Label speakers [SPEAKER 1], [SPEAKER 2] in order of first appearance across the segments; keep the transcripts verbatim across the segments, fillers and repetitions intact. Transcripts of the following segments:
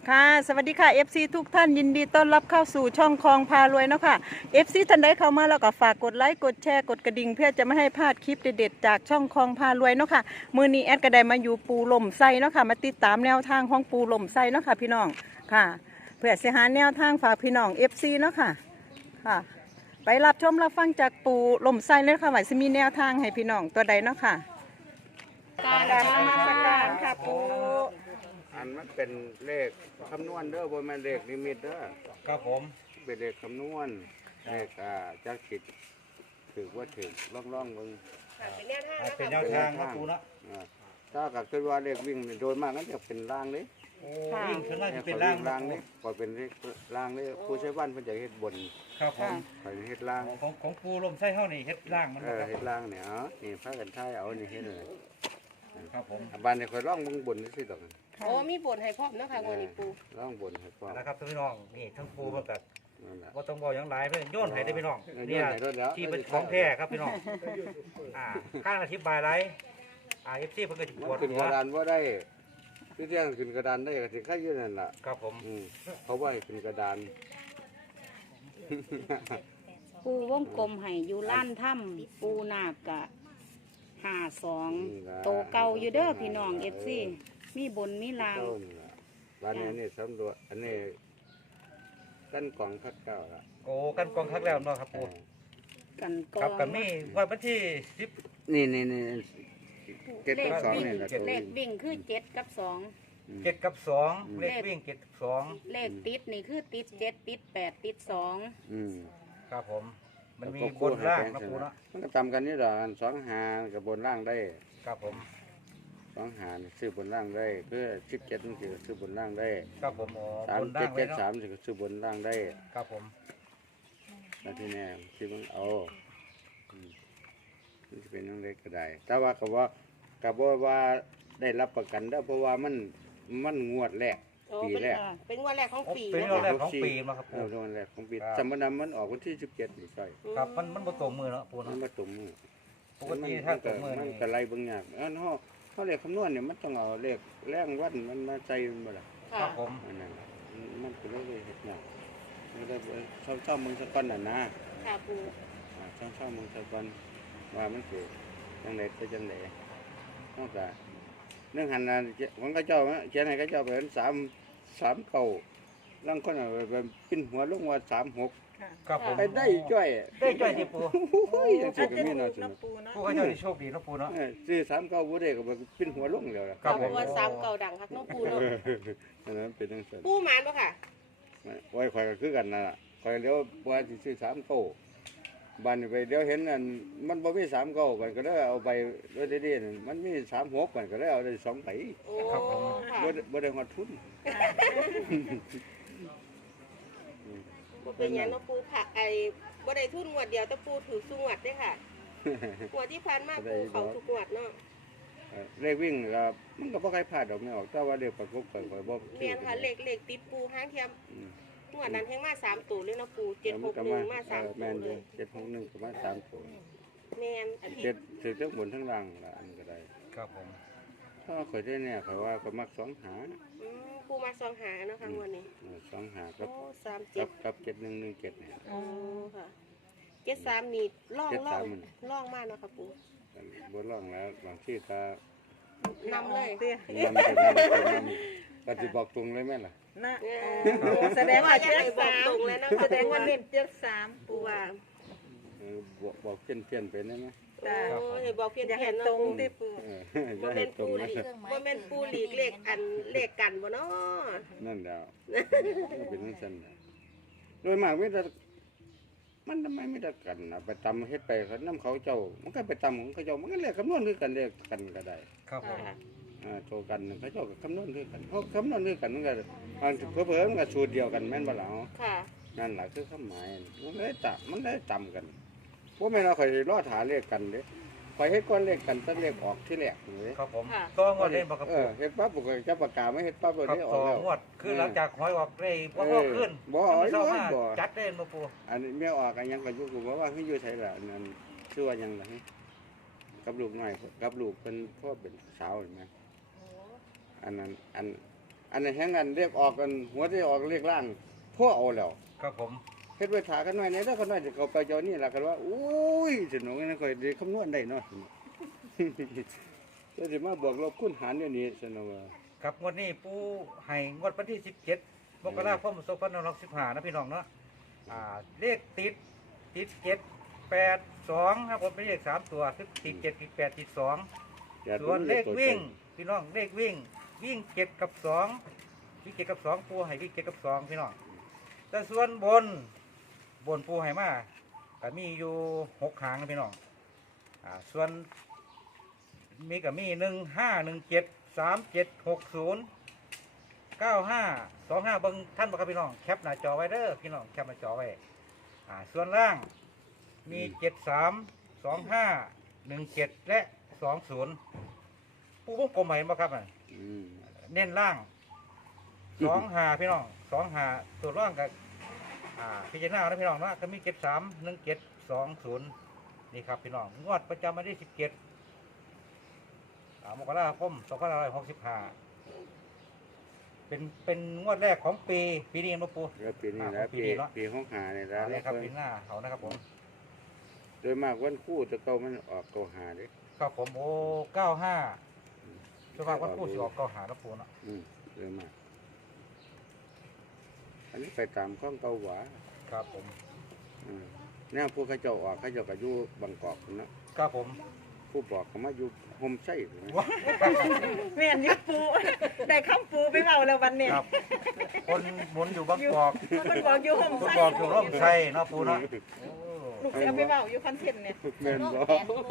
[SPEAKER 1] ค่ะสวัสดีค่ะ เอฟ ซี ทุกท่านยินดีต้อนรับเข้าสู่ช่องคลองพารวยเนาะค่ะ เอฟ ซี ท่านใดเข้ามาแล้วก็ฝากกดไลค์กดแชร์กดกระดิ่งเพื่อจะไม่ให้พลาดคลิปเด็ดๆจากช่องคลองพารวยเนาะค่ะมื้อนี้แอดก็ได้มาอยู่ปูหล่มไส้เนาะค่ะมาติดตามแนวทางของปูหล่มไส้เนาะค่ะพี่น้องค่ะเพื่อสิหาแนวทางฝากพี่น้อง เอฟ ซี เนาะค่ะค่ะไปรับชมรับฟังจากปูหล่มไส้เลยค่ะว่าสิมีแนวทางให้พี่น้องตัวใดเนาะค่ะการนมัสการค่ะปู
[SPEAKER 2] อันมันเป็นเลขคำนวณเด้อบ่แม่นเลขนิมิตเด้อ
[SPEAKER 3] ครับผม
[SPEAKER 2] เป็นเลขคำนวณเลขอ่าจักจิตถือว่าถือล่องๆเบิ่ง
[SPEAKER 3] เป็นแนวทางนะปูเนาะ
[SPEAKER 2] ถ้าก็คือว่าเลขวิ่งโดยมากนั้นจะเป็นล่างเด้
[SPEAKER 3] โอ้วิ่งขึ้นล่างจะเป็น
[SPEAKER 2] ล่า
[SPEAKER 3] ล่าง
[SPEAKER 2] ล่างนี่ก็เป็นเลขล่างนี่ผู้ใช้บ้านเพิ่นจะเฮ็ดบน
[SPEAKER 3] ครับผม
[SPEAKER 2] ไปเฮ็ดล่าง
[SPEAKER 3] ของของปูลมไส้เฮานี่เฮ็ดล่างมัน
[SPEAKER 2] เออเฮ็ดล่างเนี่ยอ๋อนี่พากันทายเอานี่เฮ็ดเลย
[SPEAKER 3] ครับผม
[SPEAKER 2] บ้านนี่ค่อยร้องเบิ่งบนซื่อๆดอก
[SPEAKER 4] โอ้มีบนให้พร้อมนะคะมื้อนี้ปู
[SPEAKER 2] ร้องบนให้พร้อม
[SPEAKER 3] นะครับพี่น้องนี่ทั้งปูมันก็บ่ต้องบอกหยังหลายเพิ่นโยนให้ได้พี่น้องเนี่ยที่เป็นของแท้ครับพี่น้องอ่าข้างอธิบายหลายอ่า เอฟ ซี เพิ่นก็สิปวดหัว
[SPEAKER 2] ขึ้นกระดานบ่ได้คือเที่ยงขึ้นกระดานได้ก็สิค่าอยู่นั่นล่ะ
[SPEAKER 3] ครับผม
[SPEAKER 2] อืมเขาว่าให้ขึ้นกระดาน
[SPEAKER 4] ปูวงกลมให้อยู่ล้านถ้ำปูนากกะห้าสองโตเก่าอยู่เด้อพี่น้อง เอฟ ซี มีบนมีล่าง
[SPEAKER 2] บ้านนี้นี่สำรวจอันนี้กันกองพักเก้าละ
[SPEAKER 3] โอ้กันกองทักแล้วเนาะครับปู
[SPEAKER 4] กันกอง
[SPEAKER 3] ครับกันมีวันที่สิบ
[SPEAKER 2] นี่นี่นี่เจ็ดกับสองนี่แหละ
[SPEAKER 4] เลขวิ่งคือเจ็ดกับสอง
[SPEAKER 3] เจ็ดกับสองเลขวิ่งเจ็ดกับสอง
[SPEAKER 4] เลขติดนี่คือติดเจ็ดติดแปดติดสอง
[SPEAKER 2] อืม
[SPEAKER 3] ครับผมมันมีบนล่างนะปูนะ
[SPEAKER 2] มันก็จำกันนี่ดอกสองหากับบนล่างได้
[SPEAKER 3] ครับผม
[SPEAKER 2] สองหาซื้อบนล่างได้เพื่อสิบเจ็ดนี่คือซื้อบนล่างได้
[SPEAKER 3] ครับผม
[SPEAKER 2] สามเจ็ดเจ็ดสามคือซื้อบนล่างได้
[SPEAKER 3] ครับผม
[SPEAKER 2] แล้วที่นี่ที่มันเอามันจะเป็นน้องเล็กก็ได้แต่ว่ากับว่ากับว่าได้รับประกันได้เพราะว่ามันมันงวดแรกปีแรก
[SPEAKER 4] เป็นงวดแรกของปี
[SPEAKER 3] เป็นงวดแรกของปีมาครับ
[SPEAKER 2] เออวันแรกของปีสมนัมันออกวันที่สิบเจ็ดนี่ใช่
[SPEAKER 3] ครับมันมันบ่ตรงมือเนาะปู
[SPEAKER 2] มัน
[SPEAKER 3] เนาะ
[SPEAKER 2] บ่ตรงมือ
[SPEAKER 3] ปกติถ้าตรงมือ
[SPEAKER 2] มันก็ไล่บางอย่างเออเฮาเฮาเลขคำนวณเนี่ยมันต้องเอาเลขแรงวันมันมาใส่มันบ่ล่ะ
[SPEAKER 3] ครับผม
[SPEAKER 2] อันนั้นมันก็เลยเฮ็ดยากมันก็ชอบๆมึงสักก่อนน่ะนะ
[SPEAKER 4] ค่ะปู
[SPEAKER 2] อ่าชอบๆมึงสักก่อนว่ามันสิจังได๋ไปจังได๋เฮาก็เรื่องหันน่ะของเขาเจ้าเขียนให้เขาเจ้าเป็นสาม สามเก้าลังคนเอาไปปิ้นหัวลงว่าสามหก
[SPEAKER 3] ครับผม
[SPEAKER 2] ไปได้จ้อย
[SPEAKER 3] ได้จ้อยที่ปู
[SPEAKER 2] โอ้ยจังซี่ก็มีเนาะสิ
[SPEAKER 3] ปูเขาเจ้านี่โชคดีเนาะปูเนาะ
[SPEAKER 2] ซื้อสามเก้าบ่ได้ก็ไปปิ้นหัวลงแล้วล่ะ
[SPEAKER 4] ครับผมว่าสามเก้าดังครับน้องปูเนาะ
[SPEAKER 2] อันนั้นเป็นจังซั่น
[SPEAKER 4] ปูหมานบ่ค่ะ
[SPEAKER 2] ไว้ข่อยก็คือกันนั่นล่ะข่อยเดี๋ยวว่าสิซื้อสามเก้าบ้านนี่ไปเดี๋ยวเห็นอันมันบ่มีสามเก้ามันก็ได้เอาไปด้วยดีๆนั่นมันมีสามหกมันก็ได้เอาได้สองใบ
[SPEAKER 3] ครับผม
[SPEAKER 2] บ่บ่ได้ฮอดทุน
[SPEAKER 4] บ่เป็นหยังเนาะปูผักไอ้บ่ได้ทุนงวดเดียวแต่ปูถือซุงวดเด้ค่ะงวดที่ผ่านมาปูเขาทุกงวดเนาะ
[SPEAKER 2] เลขวิ่งก็มันก็บ่ใครพลาดดอกไม่ออกแต่ว่าเลขประกบข่อยข่อยบ่
[SPEAKER 4] แม่นค่ะเลขเลขติดปูหางเทียมงวดนั้นแฮงมาสามตัวเลยเนาะปูเจ็ดหกหนึ่งมาสามตัว
[SPEAKER 2] แม่น
[SPEAKER 4] เลย
[SPEAKER 2] เจ็ดหกหนึ่งก็มาสามตัว
[SPEAKER 4] แม่นอาทิตย์
[SPEAKER 2] เจ็ดถือทั้งบนทั้งล่างล่ะอันก็ได้
[SPEAKER 3] ครับผม
[SPEAKER 2] ถ้าข่อยได้เนี่ยข่อยว่าก็มักสองหา
[SPEAKER 4] อืมปูมาสองหาเนาะค่ะงวดนี้
[SPEAKER 2] สองหากับ
[SPEAKER 4] สามเจ็ด
[SPEAKER 2] กับเจ็ดหนึ่งหนึ่งเจ็ดเนี่ย
[SPEAKER 4] อ๋อค่ะเจ็ดสามนี่ล่องล่องล่องมากเนาะค่ะปู
[SPEAKER 2] บนล่องแล้วบางที่ต
[SPEAKER 4] นำเลย
[SPEAKER 2] นำเป็นปฏิบอกตรงเลยแม่ล่ะ
[SPEAKER 1] นะแสดงว่าเจ็ดสามตรงแล้วนะแสดงว่าเน้นเจ็ดสามปูว่า
[SPEAKER 2] บอกบอกเพี้ยนเพี้ยนไปได้ไหม
[SPEAKER 4] โอ้ยบอกเพี้ยนเพี้ยน
[SPEAKER 1] ตรงที่ปู
[SPEAKER 4] ว่าเป็นปูหลีกว่าเป็นปูหลีกเลขอันเลขกันบ่เนาะ
[SPEAKER 2] นั่นแล้วเป็นนั่นสั่นโดยมากไม่ได้มันทำไมไม่ได้กันนะไปตำเฮ็ดไปเขาน้ำเขาเจ้ามันก็ไปตำของเขาเจ้ามันก็เรียกคำนวณด้วยกันเรียกกันก็ได้
[SPEAKER 3] ครับผม
[SPEAKER 2] อ่าโตกันเขาเจ้าก็คำนวณด้วยกันเขาคำนวณด้วยกันมันก็บางเพิ่มมันก็สูตรเดียวกันแม่นบ่ล่ะ
[SPEAKER 4] ค่ะ
[SPEAKER 2] นั่นแหละคือคำหมายมันได้ตำมันได้ตำกันพวกแม่เราคอยรอถาเรียกกันเด้คอยให้ก้อนเรียกกันตั้งเรียกออกที่แรกเลย
[SPEAKER 3] ครับผมต้องงวดเล่นบ่ครับ
[SPEAKER 2] เออเฮ็ดปั๊บก็จะประกาศไม่เฮ็ดปั๊บเลยได้ออกแล้ว
[SPEAKER 3] งวดคือหลังจากหอยออกเลยบ่ก็ขึ้น
[SPEAKER 2] บ่บ่
[SPEAKER 3] จัดเล่นบ่ปู
[SPEAKER 2] อันนี้แม่ออกอันยังก็อยู่กูบ่ว่าคืออยู่ไสล่ะอันนั้นชื่อว่าหยังล่ะกับลูกน้อยกับลูกเพิ่นพ่อเป็นสาวเห็นมั้ยอันนั้นอันอันนี้นแห่งอันเรียกออกกันหัวที่ออกเรียกล่างพ่อเอาแล้ว
[SPEAKER 3] ครับผม
[SPEAKER 2] เฮ็ดไว้ถากันหน่อยในถ้ากันหน่อยจะเข้าไปเจ้านี่ล่ะกันว่าอุ้ยสนุกนั่นค่อยได้คำนวณได้เนาะ แล้วสิมาบวกลบคูณหารเดี๋ยวนี้สนุกว่า
[SPEAKER 3] ครับงวดนี้ปูให้งวดวันที่สิบเจ็ดมกราคมสองพันห้าร้อยสิบห้านะพี่น้องเนาะอ่าเลขติดติดเจ็ดแปดสองครับผมเป็นเลขสามตัวคือติดเจ็ดติดแปดติดสอง
[SPEAKER 2] อย่า
[SPEAKER 3] ส่วนเลข
[SPEAKER 2] ตัว
[SPEAKER 3] วิ่งพี่น้องเลขวิ่งวิ่งเจ็ดกับสองวิ่งเจ็ดกับสองปูให้วิ่งเจ็ดกับสองพี่น้องแต่ส่วนบนบนปูให้มาก็มีอยู่หกหางนะพี่น้องอ่าส่วนมีก็มีหนึ่งห้าหนึ่งเจ็ดสามเจ็ดหกศูนย์เก้าห้าสองห้าเบิ้งท่านบอกครับพี่น้องแคปหน้าจอไว้เด้อพี่น้องแคปหน้าจอไว้อ่าส่วนล่างมีเจ็ดสามสองห้าหนึ่งเจ็ดและสองศูนย์ปูวงกลมเห็นบ่ครับอ่ะ
[SPEAKER 2] อืม
[SPEAKER 3] เน้นล่างสองหาพี่น้องสองหาตัวร่างกับอ่าพิจารณาแล้วพี่น้องเนาะก็มีเจ็ดสามหนึ่งเจ็ดสองศูนย์นี่ครับพี่น้องงวดประจำวันที่สิบเจ็ดมกราคมสองพันห้าร้อยหกสิบห้าเป็นเป็นงวดแรกของปีปีนี้มาปู
[SPEAKER 2] แล้วปีนี้
[SPEAKER 3] อ่า
[SPEAKER 2] แล้ว
[SPEAKER 3] ปี
[SPEAKER 2] ปี
[SPEAKER 3] นี้เนาะ
[SPEAKER 2] ปีหกห้านี่
[SPEAKER 3] เอา
[SPEAKER 2] แล้ว
[SPEAKER 3] เลยครับปีหน้าเขานะครับผม
[SPEAKER 2] โดยมากวันคู่จะเก่ามันออกเก่าหาเด้
[SPEAKER 3] ครับผมโอ้เก้าห้าสภาพวันพูดสิออกเก้าหาแล้วปูเนาะ
[SPEAKER 2] อืมโดยมากอันนี้ไปตามข้องเก่าหวา
[SPEAKER 3] ครับผม
[SPEAKER 2] อืมเนี่ยผู้เขาเจ้าออกเขาเจ้าก็อยู่บางกอกพุ่นเนาะ
[SPEAKER 3] ครับผม
[SPEAKER 2] ผู้บอกก็มาอยู่โฮมไส้พุ่นนะ
[SPEAKER 3] ว้า
[SPEAKER 1] แม่นอยุปู ได้คำปูไปเบาแล้ววันนี้
[SPEAKER 3] ครับคนหมุนอยู่บางกอก
[SPEAKER 1] มันบอกอยู่ห่ม
[SPEAKER 3] คุณ
[SPEAKER 1] ไส้
[SPEAKER 3] บอกอยู่ร่มไทรเนาะปูเนาะโอ้
[SPEAKER 1] ลูกเสือไปเบาอยู่คอนเทนต์เนี่ย
[SPEAKER 2] แม่นบ่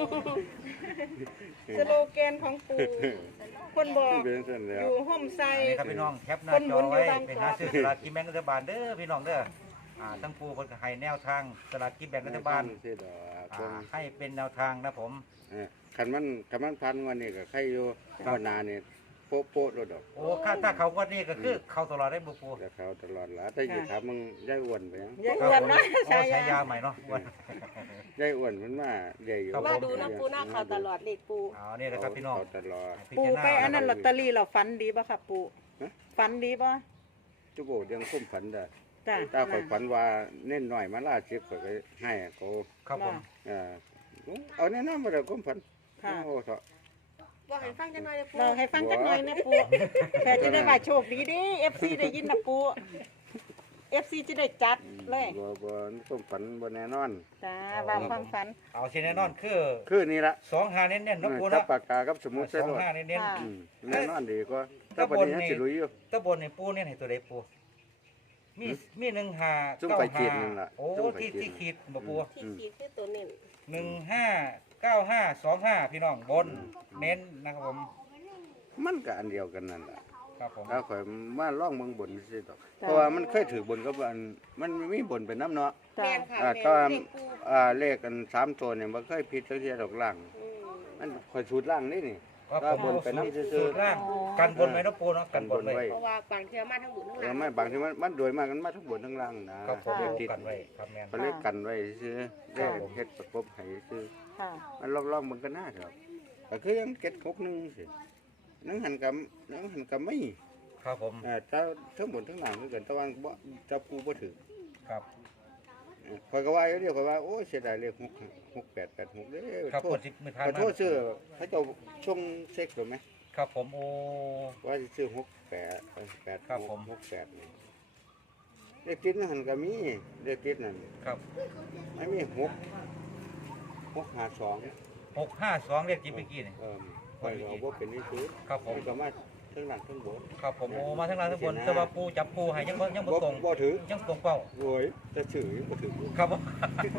[SPEAKER 1] สโลแกนของปูคนบอก
[SPEAKER 2] เป็นซั่นแล้
[SPEAKER 1] อ
[SPEAKER 2] ว
[SPEAKER 1] ยู่ห่มไส้
[SPEAKER 3] อันนี้ครับพี่น้องแคปหน้าจอไว้เป็นหาซื้อสลากกินแบ่งรัฐบาลเด้อพี่น้องเด้ออ่าทั้งปูคนก็ให้แนวทางสลากกินแบ่งรัฐบาล
[SPEAKER 2] สิดอก
[SPEAKER 3] อ่าให้เป็นแนวทางนะผม
[SPEAKER 2] เออคันมันคันมันพันวันนี้ก็ใครอยู่ข้าวหนานี่โป๊ะโป๊ะโลดดอก
[SPEAKER 3] โอ้ค่าถ้าเขางวันนี้ก็คือเขาตลอดได้บุปู
[SPEAKER 2] แต่เขาตลอดละแต่อยู่ถามมึงยายอ้วนไปยัง
[SPEAKER 1] ยายอ้วนเนาะ
[SPEAKER 3] โอ้
[SPEAKER 1] ใช่
[SPEAKER 3] ใช้
[SPEAKER 1] ยาย
[SPEAKER 3] าใหม่เนาะอ้วน
[SPEAKER 2] ยายอ้วนมันมาใหญ่อยู่
[SPEAKER 3] ครับ
[SPEAKER 5] มาดูน้ำปูหน้าเขาตลอดเลขปู
[SPEAKER 3] เอาเนี่ยนะครับพี่น้อง
[SPEAKER 2] เขาตลอด
[SPEAKER 3] พิ
[SPEAKER 1] ปู
[SPEAKER 3] จารณา
[SPEAKER 1] ไปอันนั้นลอตเตอรี่เราฝันดีป่ะครับปู
[SPEAKER 2] ฮะ
[SPEAKER 1] ฝันดีป่ะ
[SPEAKER 2] จุโบยังคุ้มฝันได้
[SPEAKER 1] จ้ะ
[SPEAKER 2] ถ้าข่อยฝันว่าเน้นหน่อยมาล่าชิบข่อยก็ให้เขา
[SPEAKER 3] ครับผม
[SPEAKER 2] เออเอาแน่นอนมาเด้อคุ้มฝัน
[SPEAKER 1] ค่ะ
[SPEAKER 2] โอ้เถอะ
[SPEAKER 5] บอกให้ฟังจังหน่อยเลยปู
[SPEAKER 1] เราให้ฟังจักหน่อยนะปูแค่จะได้ว่าโชคดีเดิเอฟซีได้ยินนะปูเอฟซีจะได้จัดเลย
[SPEAKER 2] บ่บ่คุ้มฝันบ่แน่นอน
[SPEAKER 1] จ้าว่าความฝัน
[SPEAKER 3] เอาสิแน่นอนคือ
[SPEAKER 2] คือนี่ละ
[SPEAKER 3] สองหาเน้นๆเนาะปู
[SPEAKER 2] จับ
[SPEAKER 3] เนาะ
[SPEAKER 2] ปากกากับสมุด
[SPEAKER 3] ส
[SPEAKER 2] ใส่
[SPEAKER 3] อง
[SPEAKER 2] รถ
[SPEAKER 3] ห้าเน้น
[SPEAKER 1] ค่ะ
[SPEAKER 2] อืมแน่นอนดีกว่าถ้าปนี้ยังสิรู้อยู่
[SPEAKER 3] ๆตะบนในปูเนี่ยให้ตัวใดปูมีมีหนึ่งหา
[SPEAKER 2] จุ่ม
[SPEAKER 3] เก้า
[SPEAKER 2] ไปขี
[SPEAKER 3] หา
[SPEAKER 2] ดนั่นล่ะ
[SPEAKER 3] โอ้
[SPEAKER 2] จุ่มไป
[SPEAKER 3] ที่
[SPEAKER 2] ขีด
[SPEAKER 3] ที่ขีดบ่ปู
[SPEAKER 5] ที่ขีดคือตัวเน้น
[SPEAKER 3] หนึ่งห้าเก้าห้าสองห้าพี่น้องบนเน้นนะครับผม
[SPEAKER 2] มันก็อันเดียวกันนั่นแหละ
[SPEAKER 3] ครับผม
[SPEAKER 2] แล้วข่อยมาล่องเมืองบนสิดอกเพราะว่ามันเคยถือบนกับอันมันมีบนเป็นน้ำเนาะ
[SPEAKER 1] จ้า
[SPEAKER 5] แม่นค่ะ
[SPEAKER 2] อ่า
[SPEAKER 5] แม่
[SPEAKER 2] ถ้าน
[SPEAKER 5] เลขปู
[SPEAKER 2] อ่าเลขกันสามตัวเนี่ยมันเคยผิดเทียดอกล่าง
[SPEAKER 5] อืม
[SPEAKER 2] มันข่อยสูตรล่างนี่นี่
[SPEAKER 3] ครับ
[SPEAKER 2] ก็
[SPEAKER 3] ผม
[SPEAKER 2] บนไปน้ำซื่อๆ
[SPEAKER 3] สูตรล่างกันบนไว้เนาะปูเนาะกันบนไว้
[SPEAKER 5] เพราะว่าบางเทื่อมาทั้งบุญทั้งห
[SPEAKER 2] เอ
[SPEAKER 5] ลั
[SPEAKER 2] อง ไม่บางทีมันมันโดยมากกันมาทั้งบนทั้งล่างนะครับ
[SPEAKER 3] ผม
[SPEAKER 2] เลขติด
[SPEAKER 3] กันไว้ครับแม่น
[SPEAKER 2] เขาเรียกกันไว้ซื้อเลขเฮ็ดประกบให้ซื้อ
[SPEAKER 1] ค่ะ
[SPEAKER 2] มันล่องๆมันก็น่าครับก็คือยังเก็ดหกหนึงสินังหันกับนังหันกับไม่
[SPEAKER 3] ครับผม
[SPEAKER 2] อ่าเจ้าทั้งบนทั้งล่างคือกันแตะวันบ่เจ้าปูบ่ถือ
[SPEAKER 3] ครับ
[SPEAKER 2] คอยก็ว่าอยู่เดียวคอยว่าโอ้ยเสียดายเลขหกหกแปดแปดหกเด้อ
[SPEAKER 3] ครับ
[SPEAKER 2] โท
[SPEAKER 3] ค
[SPEAKER 2] ษ
[SPEAKER 3] นสิบมือทาน
[SPEAKER 2] ขอ
[SPEAKER 3] มา
[SPEAKER 2] โทษซื้อเขาเจ้าช่วงเซ็กหรือไหม
[SPEAKER 3] ครับผมโอ้
[SPEAKER 2] ว่าสิซื้อหกแปดแปด
[SPEAKER 3] ครับผม
[SPEAKER 2] หกแปดนี่เลขติดนั่นหันก็มีเลขติดนั่น
[SPEAKER 3] ครับ
[SPEAKER 2] ไม่มีหกหกห้าสอง
[SPEAKER 3] หกห้าสองเรียกจีบเมื่อกี้นี่
[SPEAKER 2] เออคอยก็เอาว่าเป็นนี่ซื้อ
[SPEAKER 3] ครับผม
[SPEAKER 2] นก็มาทั้งหลังทั้งบน
[SPEAKER 3] ครับผมโอ้มาทั้งล่างทั้งบนแต่ว่าปูจับปูให้ยังบ่ยังบ่ตรง
[SPEAKER 2] บ่ถือ
[SPEAKER 3] ยังตรงเป้า
[SPEAKER 2] โวยจะถือบ่ถือ
[SPEAKER 3] ครับผม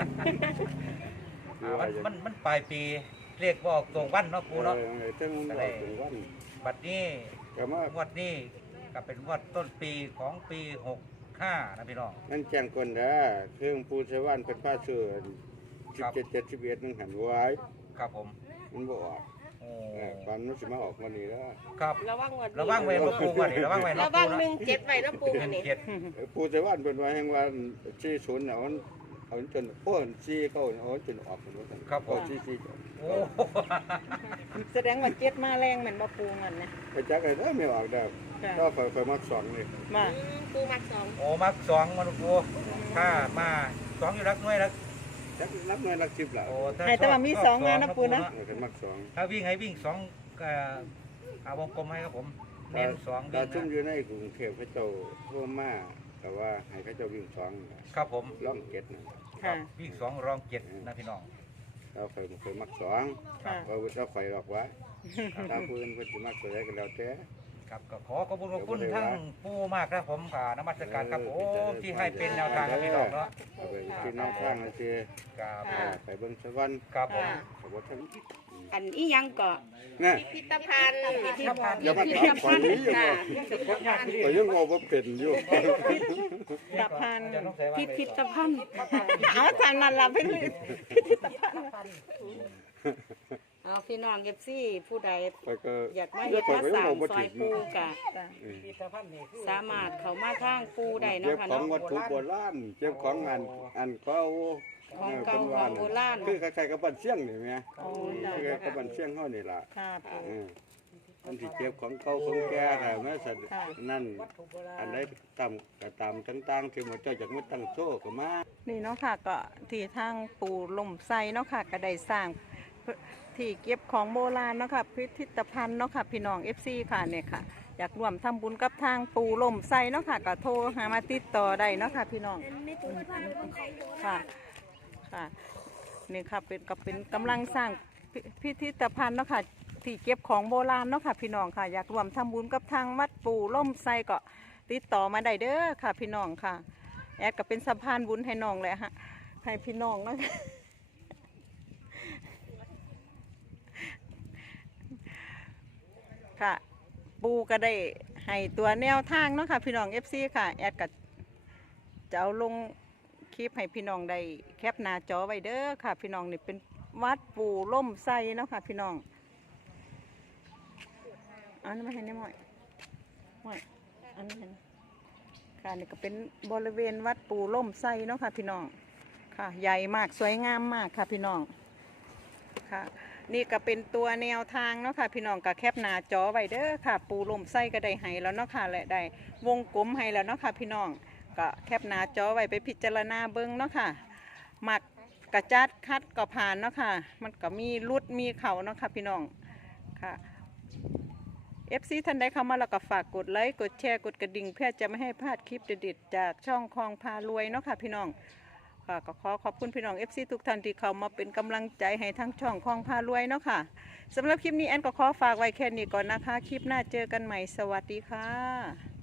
[SPEAKER 3] อ่ามันมันมันปลายปีเรียกว่าออกตรงวันเนาะปูเนาะ
[SPEAKER 2] เออทั้งบอกถึงวัน
[SPEAKER 3] บัดนี้
[SPEAKER 2] ก็มา
[SPEAKER 3] งวดนี้ก็เป็นงวดต้นปีของปีหกห้านะพี่น้อง
[SPEAKER 2] นั่นแจ้งคนเด้อเครื่องปูสวรรค์เป็นผ้าเสื้อสิบเจ็ดเจ็ดสิบเอ็ดนึงหันไว้
[SPEAKER 3] ครับผม
[SPEAKER 2] มันบ่ออก
[SPEAKER 3] โอ้
[SPEAKER 2] เออความมันสิมาออกวันนี้แล้ว
[SPEAKER 3] ครับ
[SPEAKER 5] ระวังวัน
[SPEAKER 3] ระวังไว้มาปูก่อนนี่ระวังไว้
[SPEAKER 5] ระ
[SPEAKER 3] เนาะ
[SPEAKER 5] วั
[SPEAKER 3] ปู
[SPEAKER 5] งหนึ่
[SPEAKER 3] เนาะ
[SPEAKER 5] งเจ็ดไว้นะปู
[SPEAKER 3] ห
[SPEAKER 5] อัน
[SPEAKER 3] นึ่
[SPEAKER 5] นี้
[SPEAKER 3] งเจ็ด
[SPEAKER 2] ปูสวรรค์เป็นว่าแห่งว่าสี่ศูนย์เนี่ยมันเอาจนโอ้ยซีเก้าเอาจนออกหมดว่าซั่น
[SPEAKER 3] ครับผม
[SPEAKER 2] เอาซีซีเก้า
[SPEAKER 3] โอ้
[SPEAKER 1] แสดงว่าเจ็ดมาแรงเหมือนบ่ปูเงินนะ
[SPEAKER 2] ไปจักไอ้เด้อไม่ออกได้
[SPEAKER 1] ค่ะ
[SPEAKER 2] ก็ค่อยๆมักสองเลย
[SPEAKER 1] มา
[SPEAKER 5] อืมปูมักสอง
[SPEAKER 3] โอ้มักสองมาลูกปูถ้ามาสองอยู่รักน้อยรัก
[SPEAKER 2] จักรับหน่วยรักสิบล่ะ
[SPEAKER 3] โอ้ถ้า
[SPEAKER 1] ให้แต่ว่ามี
[SPEAKER 3] ชบ
[SPEAKER 1] สองมานะ
[SPEAKER 3] ชบ
[SPEAKER 1] ปูนะ
[SPEAKER 2] เออกันมักสอง
[SPEAKER 3] ถ้าวิ่งให้วิ่งสองเอ่อหาวงกลมให้ครับผมเน้นสอง
[SPEAKER 2] ตา
[SPEAKER 3] วิ่ง
[SPEAKER 2] ซุ่มอ
[SPEAKER 3] นะ
[SPEAKER 2] ยู่ในกรุงเทพเขาเจ้าทั่วมาแต่ว่าให้เขาเจ้าวิ่งสองน่ะ
[SPEAKER 3] ครับผม
[SPEAKER 2] ล่องเจ็ดนะ
[SPEAKER 3] ครั
[SPEAKER 1] ค่ะ
[SPEAKER 3] บวิ่งสองรองเจ็ดนะพี่น้อง
[SPEAKER 2] เราเคยเคยมักสอง
[SPEAKER 1] ค่ะ
[SPEAKER 2] เราเราคอยหลอกไว้ถ้าพื้นก็จะมักตัวใดก็แล้วแต่
[SPEAKER 3] ครับก็ขอขอบคุณขอบคุณทั้งผู้มากครับผมกับนมัสการครับผมที่ให้เป็นแนวทางครับพี่น้องเนาะ
[SPEAKER 2] เอาไปกินน้ำข้างนะเจ้
[SPEAKER 3] ครับ
[SPEAKER 1] ค่ะ
[SPEAKER 2] ไปเบิ่งสักวัน
[SPEAKER 3] ครับผม
[SPEAKER 2] ขอบคุณ
[SPEAKER 4] อันอีหยังก็
[SPEAKER 2] เนี่ย
[SPEAKER 5] พิพิธภัณฑ์
[SPEAKER 2] อย่ามาถามข่อยนี้อยู่บ่ข่อยยังงอบ่เป็นอยู่
[SPEAKER 1] ตะพัน
[SPEAKER 4] พิพิธภัณฑ์
[SPEAKER 1] เอาทางนั้นละไปเลยพิพิธภัณฑ์
[SPEAKER 4] เอาพี่น้องเอฟซีผู้ใด
[SPEAKER 2] ข่อยก็
[SPEAKER 4] อยากมา
[SPEAKER 2] เดี๋
[SPEAKER 4] เฮ็
[SPEAKER 2] ยว
[SPEAKER 4] ด
[SPEAKER 2] ข่อย
[SPEAKER 4] มา
[SPEAKER 2] ก็ยัง
[SPEAKER 4] สร้าง
[SPEAKER 2] งอบ่
[SPEAKER 4] ซอ
[SPEAKER 2] ถึ
[SPEAKER 4] ย
[SPEAKER 2] ง
[SPEAKER 4] ปูกะ
[SPEAKER 2] อืม
[SPEAKER 4] สามารถเข้ามาทางปูได้เนาะ
[SPEAKER 2] เก็บ
[SPEAKER 4] ค่ะ
[SPEAKER 2] ของ
[SPEAKER 4] เนาะ
[SPEAKER 2] วัตถุโบราณเก็บของอันอันเก่า
[SPEAKER 4] ของเก่าของโบราณ
[SPEAKER 2] คือคล้ายๆกับบ้านเชียงนี่แหม
[SPEAKER 1] โอ้
[SPEAKER 2] คือ
[SPEAKER 1] จ้ะ
[SPEAKER 2] กับบ้านเชียงเฮานี่ล่ะ
[SPEAKER 1] ค่ะปู
[SPEAKER 2] เออมันสิเก็บของเก่าของแก่ได้แม่สัตว์
[SPEAKER 1] ค่ะ
[SPEAKER 2] นั่นอันใดตามก็ตามต่างๆที่หมดเจ้าจากมาตั้งโชว์ก็มา
[SPEAKER 1] นี่เนาะค่ะก็ที่ทางปูล่มไซเนาะค่ะก็ได้สร้างที่เก็บของโบราณเนาะค่ะพิพิธภัณฑ์เนาะค่ะพี่น้อง เอฟ ซี ค่ะเนี่ยค่ะอยากร่วมทำบุญกับทางปูล่มไซเนาะค่ะก็โทรหามาติดต่อได้เนาะค่ะพี่น้องค่ะค่ะนี่ค่ะเป็นก็เป็นกำลังสร้างพิพิพิธภัณฑ์เนาะค่ะที่เก็บของโบราณเนาะค่ะพี่น้องค่ะอยากร่วมทำบุญกับทางวัดปูล่มไซก็ติดต่อมาได้เด้อค่ะพี่น้องค่ะแอดก็เป็นสะพานบุญให้น้องเลยฮะให้พี่น้องเนาะ ค่ะปูก็ได้ให้ตัวแนวทางเนาะค่ะพี่น้อง เอฟ ซี ค่ะแอดก็จะเอาลงคลิปให้พี่น้องได้แคปหน้าจอไว้เด้อค่ะ พี่น้องนี่เป็นวัดปูล่มไซเนาะค่ะพี่น้องอันนี้มาให้แน่หน่อยหน่อยอันนี้เห็นค่ะนี่ก็เป็นบริเวณวัดปูล่มไซเนาะค่ะพี่น้องค่ะใหญ่มากสวยงามมากค่ะพี่น้องค่ะนี่ก็เป็นตัวแนวทางเนาะค่ะพี่น้องก็แคปหน้าจอไว้เด้อค่ะ ปูล่มไส้ก็ได้ให้แล้วเนาะค่ะและได้วงกลมให้แล้วเนาะค่ะพี่น้องก็แคปหน้าจอไว้ไปพิจารณาเบิ้งเนาะค่ะหมักกระจัดคัดก็ผ่านเนาะค่ะมันก็มีรุดมีเข่าเนาะค่ะพี่น้องค่ะ เอฟ ซี ท่านใดเข้ามาแล้วก็ฝากกดไลค์กดแชร์กดกระดิ่งเพื่อจะไม่ให้พลาดคลิปเด็ดๆจากช่องคลองพารวยเนาะค่ะพี่น้องค่ะก็ขอขอบคุณพี่น้อง เอฟ ซี ทุกท่านที่เข้ามาเป็นกำลังใจให้ทั้งช่องคลองพารวยเนาะค่ะสำหรับคลิปนี้แอนก็ขอฝากไว้แค่นี้ก่อนนะคะคลิปหน้าเจอกันใหม่สวัสดีค่ะ